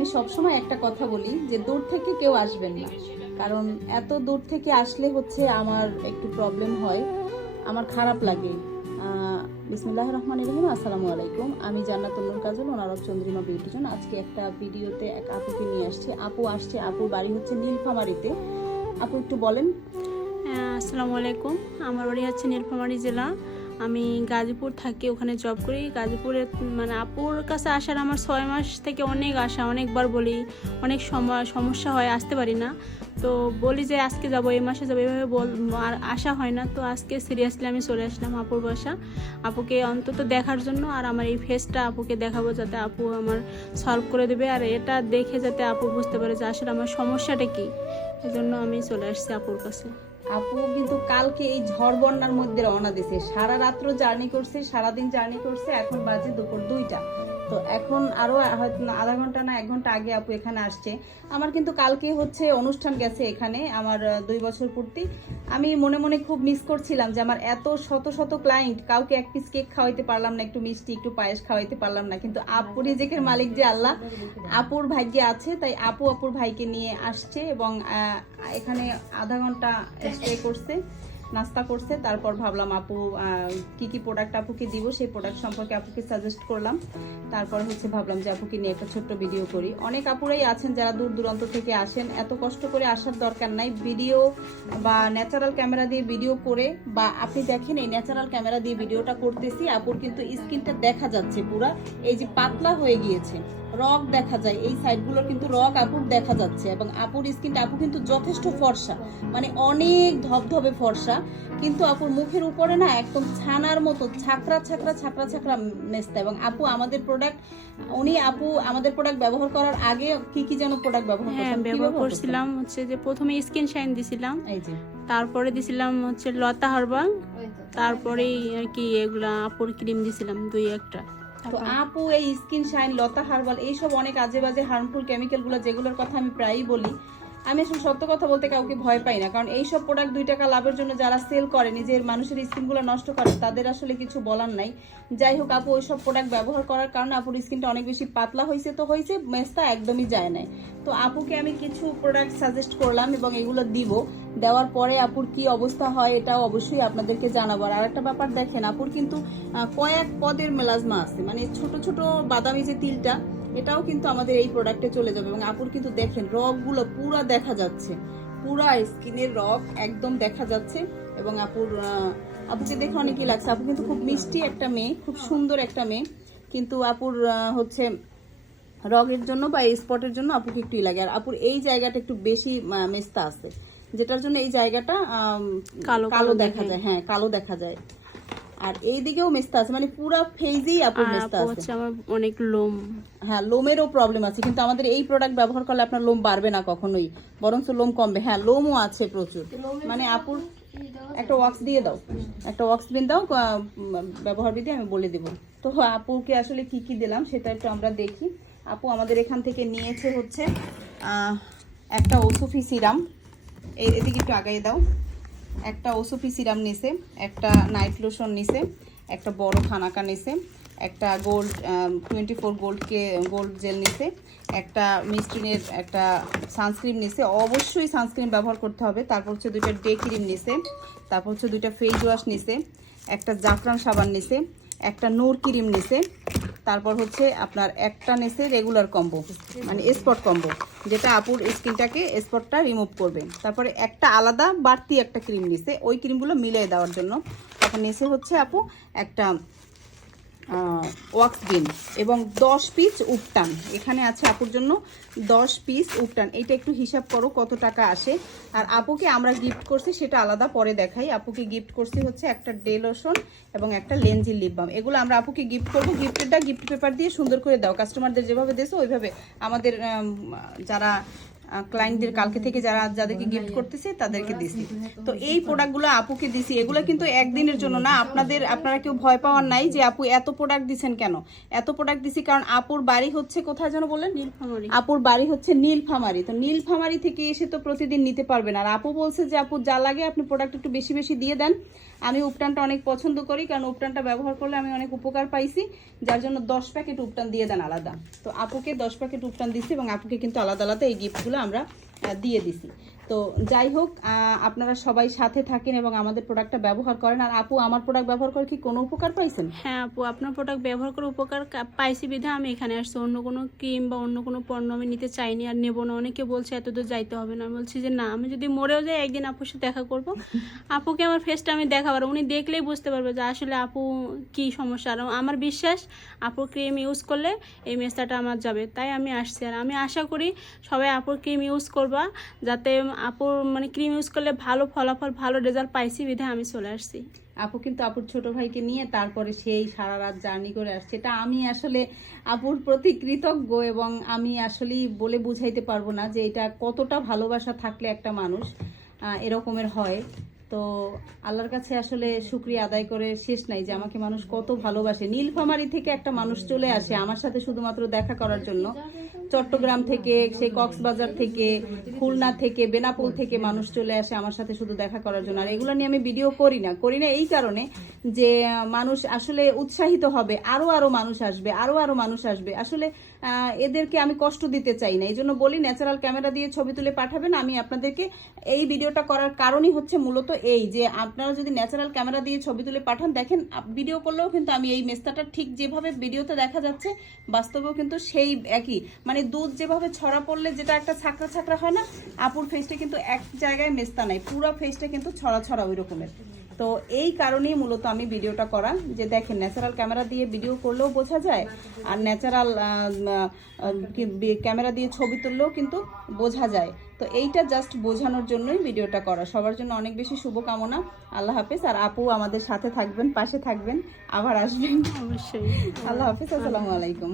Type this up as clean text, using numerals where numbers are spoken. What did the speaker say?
আমি সবসময় একটা কথা বলি যে দূর থেকে কেউ আসবেন না, কারণ এত দূর থেকে আসলে হচ্ছে আমার একটু প্রবলেম হয়, আমার খারাপ লাগে। বিসমিল্লাহির রহমানির রহিম। আসসালামু আলাইকুম, আমি জান্নাতুল নূর কাজল, ওনারব চন্দ্রিমা বিউটিশন। আজকে একটা ভিডিওতে এক আপুকে নিয়ে আসছি। আপু আসছে, আপুর বাড়ি হচ্ছে নীলফামারীতে। আপু একটু বলেন। আসসালামু আলাইকুম, আমার বাড়ি হচ্ছে নীলফামারী জেলা। আমি গাজীপুর থাকি, ওখানে জব করি। গাজীপুরে মানে আপুর কাছে আসার আমার 6 মাস থেকে অনেক আশা, অনেকবার বলি, অনেক সমস্যা হয়, আসতে পারি না। তো বলি যে আজকে যাবো, এই মাসে যাবো, এইভাবে আর আসা হয় না। তো আজকে সিরিয়াসলি আমি চলে আসলাম আপুর বাসা, আপুকে অন্তত দেখার জন্য। আর আমার এই ফেসটা আপুকে দেখাবো, যাতে আপু আমার সলভ করে দেবে, আর এটা দেখে যাতে আপু বুঝতে পারে যে আসলে আমার সমস্যাটা কী। এজন্য আমি চলে আসছি আপুর কাছে। আপু কিন্তু কালকে এই ঝড় বন্যার মধ্যে রওনা দিছে, সারা রাত্র জার্নি করছে, সারাদিন জার্নি করছে। এখন বাজে দুপুর 2টা। তো এখন আরো হয়তো আধা ঘন্টা না 1 ঘন্টা আগে আপু এখানে আসছে। আমার কিন্তু কালকে হচ্ছে অনুষ্ঠান গেছে এখানে, আমার 2 বছর পূর্তি। আমি মনে মনে খুব মিস করছিলাম যে আমার এত শত শত ক্লায়েন্ট, কাউকে 1 পিস কেক খাওয়াইতে পারলাম না, একটু মিষ্টি একটু পায়েস খাওয়াইতে পারলাম না। কিন্তু আপু রিজিকের মালিক যে আল্লাহ, আপুর ভাগ্যে আছে, তাই আপুর ভাইকে নিয়ে আসছে এবং এখানে আধা ঘন্টা স্টে করছে, নাস্তা করছে। তারপর ভাবলাম আপু কি কি প্রোডাক্ট আপুকে দিব, সেই প্রোডাক্ট সম্পর্কে আপুকে সাজেস্ট করলাম। তারপর হচ্ছে ভাবলাম যে আপুকে নিয়ে একটা ছোট্ট ভিডিও করি। অনেক আপুরাই আছেন যারা দূর দূরান্ত থেকে আসেন, এত কষ্ট করে আসার দরকার নাই। ভিডিও বা ন্যাচারাল ক্যামেরা দিয়ে ভিডিও করে, বা আপনি দেখেন এই ন্যাচারাল ক্যামেরা দিয়ে ভিডিওটা করতেছি, আপুর কিন্তু স্কিনটা দেখা যাচ্ছে পুরা এই যে পাতলা হয়ে গিয়েছে, রগ দেখা যায়, এই সাইডগুলোর কিন্তু রগ আপুর দেখা যাচ্ছে। এবং আপুর স্কিনটা, আপু কিন্তু যথেষ্ট ফর্সা, মানে অনেক ধবধবে ফর্সা, কিন্তু আপুর মুখের উপরে না একদম ছানার মতো ছাকরা ছাকরা ছাকরা ছাকরা মেস্তা। এবং আপু আমাদের প্রোডাক্ট, আপু আমাদের প্রোডাক্ট ব্যবহার করার আগে কি কি যেন প্রোডাক্ট ব্যবহার করছিলাম হচ্ছে যে প্রথমে স্কিন শাইন দিছিলাম, এই যে, তারপরে দিছিলাম হচ্ছে লতা হার্বাল, তারপরেই আর কি এগুলা আপুর ক্রিম দিছিলাম 2-1টা। তো আপু এই স্কিন শাইন, লতা হার্বাল, এইসব অনেক আজে বাজে হার্মফুল কেমিক্যাল গুলো, যেগুলোর কথা আমি প্রায়ই বলি, আমি আসলে সত্য কথা বলতে কাউকে ভয় পাই না। কারণ এইসব প্রোডাক্ট 2 টাকা লাভের জন্য যারা সেল করে, নিজের মানুষের স্কিনগুলো নষ্ট করে, তাদের আসলে কিছু বলার নাই। যাই হোক, আপু ওইসব প্রোডাক্ট ব্যবহার করার কারণে আপুর স্কিনটা অনেক বেশি পাতলা হয়েছে, তো হয়েছে মেস্তা একদমই যায় নাই। তো আপুকে আমি কিছু প্রোডাক্ট সাজেস্ট করলাম এবং এগুলো দিব। দেওয়ার পরে আপুর কি অবস্থা হয় এটাও অবশ্যই আপনাদেরকে জানাবো। আর একটা ব্যাপার দেখেন, আপুর কিন্তু কয়েক পদের মেলাজমা আছে, মানে ছোট ছোট বাদামি যে তিলটা, এটাও কিন্তু আমাদের এই প্রোডাক্টে চলে যাবে। এবং আপুর কিন্তু দেখেন রগগুলো পুরা দেখা যাচ্ছে, পুরা স্কিনের রগ একদম দেখা যাচ্ছে। এবং আপুকে দেখে অনেকই লাগছে। আপু কিন্তু খুব মিষ্টি একটা মেয়ে, খুব সুন্দর একটা মেয়ে, কিন্তু আপুর হচ্ছে রগের জন্য বা স্পটের জন্য আপুকে একটুই লাগে। আর আপুর এই জায়গাটা একটু বেশি মেস্তা আছে, যেটার জন্য এই জায়গাটা কালো দেখা যায়। হ্যাঁ, কালো দেখা যায়। আর এই দিকেও মেস্তা আছে, মানে পুরা ফেজেই আপুর মেস্তা আছে। আমার অনেক লোম, হ্যাঁ, লোমেরও প্রবলেম আছে, কিন্তু আমাদের এই প্রোডাক্ট ব্যবহার করলে আপনার লোম বাড়বে না কখনোই, বরঞ্চ লোম কমবে। হ্যাঁ, লোমও আছে প্রচুর। মানে আপুর একটা ওয়াক্স দিয়ে দাও, একটা ওয়াক্স বিন দাও, ব্যবহার বিধি আমি বলে দেবো। তো আপুকে আসলে কি কি দিলাম সেটা একটু আমরা দেখি। আপু আমাদের এখান থেকে নিয়েছে হচ্ছে একটা ওসুফি সিরাম, এদিকে একটু আগাই দাও। একটা ওসুফি সিরাম নিছে, একটা নাইট লোশন নিছে, একটা বড় খানাকা নিছে, একটা গোল্ড 24 গোল্ড জেল নিছে, একটা মিস্ট্রিনের একটা সানস্ক্রিন নিছে, অবশ্যই সানস্ক্রিন ব্যবহার করতে হবে। তারপর হচ্ছে 2টা ডে ক্রিম নিছে, তারপর হচ্ছে 2টা ফেস ওয়াশ নিছে, একটা জাফরান সাবান নিছে, একটা নূর ক্রিম নিছে, তারপর হচ্ছে আপনার একটা নিছে রেগুলার কম্বো, মানে স্পট কম্বো, যেটা আপুর স্কিনটাকে স্পটটা রিমুভ করবে। তারপরে একটা আলাদা বাড়তি একটা ক্রিম নিছে, ওই ক্রিমগুলো মিলিয়ে দেওয়ার জন্য। তখন নিছে হচ্ছে আপু একটা ওয়াক্স বিন এবং 10 পিস উপটান। এখানে আছে আপুর জন্য 10 পিস উপটান। এটা একটু হিসাব করো কত টাকা আসে। আর আপুকে আমরা গিফট করছি, সেটা আলাদা পরে দেখাই। আপুকে গিফট করছি হচ্ছে একটা ডে লোশন এবং একটা লেনজিল লিপ বাম। এগুলো আমরা আপুকে গিফট করবো। গিফট পেপার দিয়ে সুন্দর করে দাও, কাস্টমারদের যেভাবে দিয়েছো ওইভাবে। আমাদের যারা ক্লায়েন্টদের কালকে থেকে যাদেরকে গিফট করতেছে তাদেরকে দিছি। তো এই প্রোডাক্টগুলো আপুকে দিছি, এগুলো কিন্তু একদিনের জন্য না। আপনারা কেউ ভয় পাওয়ার নাই যে আপু এত প্রোডাক্ট দিছেন কেন। এত প্রোডাক্ট দিছি কারণ আপুর বাড়ি হচ্ছে কোথায় যেন বললেন, নীলফামারী। আপুর বাড়ি হচ্ছে নীলফামারী। তো নীলফামারী থেকে এসে তো প্রতিদিন নিতে পারবেন। আর আপু বলছে যে আপু যা লাগে আপনি প্রোডাক্ট একটু বেশি বেশি দিয়ে দেন। আমি উপটানটা অনেক পছন্দ করি, কারণ উপটানটা ব্যবহার করলে আমি অনেক উপকার পাইছি, যার জন্য 10 প্যাকেট উপটান দিয়ে দেন আলাদা। তো আপুকে 10 প্যাকেট উপটান দিছি এবং আপুকে কিন্তু আলাদা আলাদা এই গিফটগুলো আমরা দিয়ে দিছি। তো যাই হোক, আপনারা সবাই সাথে থাকেন এবং আমাদের প্রোডাক্টটা ব্যবহার করেন। আর আপু আমার প্রোডাক্ট ব্যবহার করে কি কোনো উপকার পাইছেন? হ্যাঁ আপু, আপনার প্রোডাক্ট ব্যবহার করে উপকার পাইছি বিধে আমি এখানে আসছি। অন্য কোনো ক্রিম বা অন্য কোনো পণ্য আমি নিতে চাইনি আর নেবো না। অনেকে বলছে এত দূর যাইতে হবে না, আমি বলছি যে না, আমি যদি মরেও যাই একদিন আপুর সাথে দেখা করব, আপুকে আমার ফেসটা আমি দেখাবার, উনি দেখলেই বুঝতে পারবে যে আসলে আপু কি সমস্যা। আর আমার বিশ্বাস আপুর ক্রিম ইউজ করলে এই মেসাটা আমার যাবে, তাই আমি আসছি। আর আমি আশা করি সবাই আপুর ক্রিম ইউজ করবা, যাতে আপুর মানে ক্রিম ইউজ করলে ভালো ফলাফল, ভালো রেজাল্ট পাইছি বিধে আমি চলে আসছি। আপু কিন্তু আপুর ছোট ভাইকে নিয়ে তারপরে সেই সারা রাত জার্নি করে আসছে। এটা আমি আসলে আপুর প্রতি কৃতজ্ঞ এবং আমি আসলে বলে বুঝাইতে পারবো না যে এটা কতটা ভালোবাসা থাকলে একটা মানুষ এরকমের হয়। তো আল্লাহর কাছে আসলে শুকরিয়া আদায় করে শেষ নাই যে আমাকে মানুষ কত ভালোবাসে। নীলফামারী থেকে একটা মানুষ চলে আসে আমার সাথে শুধুমাত্র দেখা করার জন্য। চট্টগ্রাম থেকে, সেই কক্সবাজার থেকে, খুলনা থেকে, বেনাপোল থেকে মানুষ চলে আসে আমার সাথে শুধু দেখা করার জন্য। আর এগুলো নিয়ে আমি ভিডিও করি না এই কারণে যে মানুষ আসলে উৎসাহিত হবে, আরো মানুষ আসবে, আরো মানুষ আসবে। আসলে এদেরকে আমি কষ্ট দিতে চাই না, এই জন্য বলি ন্যাচারাল ক্যামেরা দিয়ে ছবি তুলে পাঠাবেন। আমি আপনাদেরকে এই ভিডিওটা করার কারণই হচ্ছে মূলত এই যে আপনারা যদি ন্যাচারাল ক্যামেরা দিয়ে ছবি তুলে পাঠান, দেখেন ভিডিও করলেও কিন্তু আমি এই মেস্তাটা ঠিক যেভাবে ভিডিওতে দেখা যাচ্ছে বাস্তবেও কিন্তু সেই একই, মানে দুধ যেভাবে ছড়া পড়লে যেটা একটা ছাকরা ছাকরা হয় না, আপুর ফেসটা কিন্তু এক জায়গায় মেস্তা নাই, পুরো ফেসটা কিন্তু ছড়া ওই রকমের। তো এই কারণেই মূলত আমি ভিডিওটা করা, যে দেখেন ন্যাচারাল ক্যামেরা দিয়ে ভিডিও করলেও বোঝা যায় আর ন্যাচারাল ক্যামেরা দিয়ে ছবি তুললেও কিন্তু বোঝা যায়। তো এইটা জাস্ট বোঝানোর জন্যই ভিডিওটা করা। সবার জন্য অনেক বেশি শুভকামনা। আল্লাহ হাফেজ। আর আপু আমাদের সাথে থাকবেন, পাশে থাকবেন, আবার আসবেন অবশ্যই। আল্লাহ হাফেজ, আসসালামু আলাইকুম।